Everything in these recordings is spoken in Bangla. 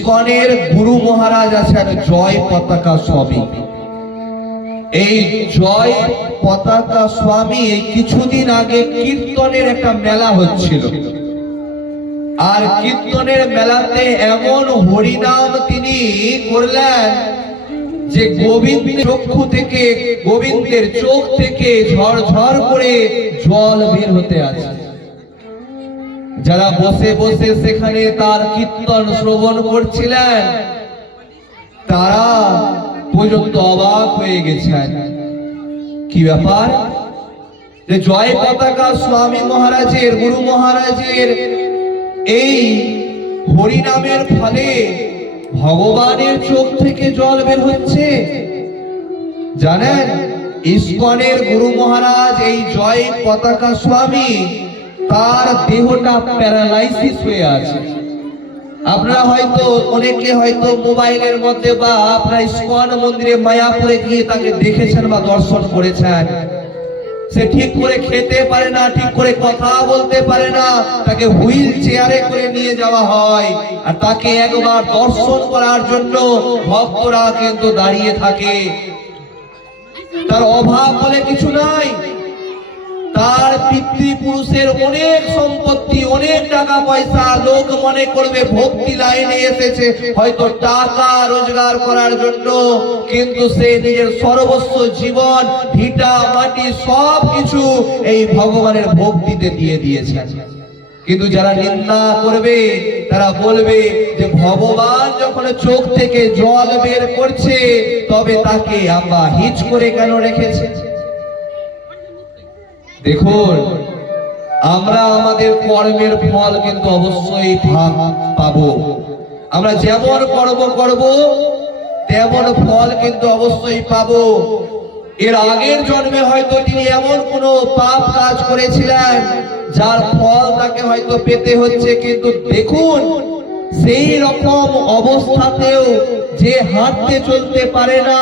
ইস্কনের গুরু মহারাজ আছেন জয় পতাকা স্বামী। এই জয় পতাকা স্বামী কিছুদিন আগে কীর্তনের একটা মেলা হচ্ছিল, আর কীর্তনের মেলাতে এমন হরিনাম তিনি করলেন যে গোবিন্দের চোখ থেকে ঝরঝর করে জল বের হতে আছে। যারা বসে বসে সেখানে তার কীর্তন শ্রবণ করছিলেন তারা পর্যন্ত অবাক হয়ে গেছেন। কি ব্যাপার যে জয় পতাকা স্বামী মহারাজের, গুরু মহারাজের এই হরিনামের ফলে ভগবানের চোখ থেকে জল বের হচ্ছে। জানেন, ইস্কনের গুরু মহারাজ এই জয় পতাকা স্বামী, তার দেহটা প্যারালাইসিস হয়ে আছে। আপনারা হয়তো অনেকে হয়তো মোবাইলের মধ্যে বা আপনার ইস্কন মন্দিরে মায়াপুরে গিয়ে তাকে দেখেছেন বা দর্শন করেছেন। সে ঠিক করে খেতে পারে না, ঠিক করে কথা বলতে পারে না, তাকে হুইল চেয়ারে করে নিয়ে যাওয়া হয়, আর তাকে একবার দর্শন করার জন্য ভক্তরা কিন্তু দাঁড়িয়ে থাকে। তার অভাব বলে কিছু নাই, তার পিতৃপুরুষের অনেক সম্পত্তি, অনেক টাকা পয়সা। লোক মনে করবে ভক্তি লাইনে এসেছে হয়তো টাকা রোজগার করার জন্য, কিন্তু সে নিজের সর্বস্ব জীবন, ভিটা মাটি সব কিছু এই ভগবানের ভক্তিতে দিয়ে দিয়েছেন। কিন্তু যারা নিন্দা করবে তারা বলবে যে ভগবান যখন চোখ থেকে জল বের করছে তবে তাকে আমরা হিচ করে কেন রেখেছে। দেখুন, আমরা আমাদের কর্মের ফল কিন্তু অবশ্যই পাবো। আমরা যেমন কর্ম করব তেমন ফল কিন্তু অবশ্যই পাবো। এর আগের জন্মে হয়তো তিনি এমন কোনো পাপ কাজ করেছিলেন যার ফল তাকে হয়তো পেতে হচ্ছে, কিন্তু দেখুন সেই রকম অবস্থাতেও যে হাঁটতে চলতে পারে না,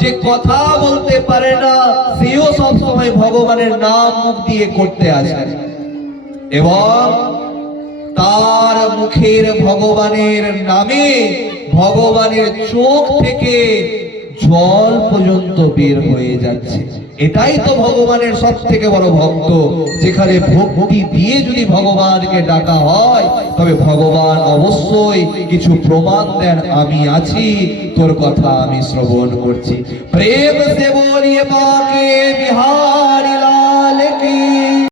যে কথা বলতে পারে না, সেও সবসময় ভগবানের নাম মুখ দিয়ে করতে আসে, এবং তার মুখের ভগবানের নামে ভগবানের চোখ থেকে জল পর্যন্ত বের হয়ে যাচ্ছে। এটাই তো ভগবানের সব থেকে বড় ভক্ত। যেখানে ভক্তি দিয়ে যদি ভগবানকে ডাকা হয় তবে ভগবান অবশ্যই কিছু প্রমাণ দেন, আমি আছি, তোর কথা আমি শ্রবণ করছি। প্রেম সে বলিয়ে বাঁকে বিহারি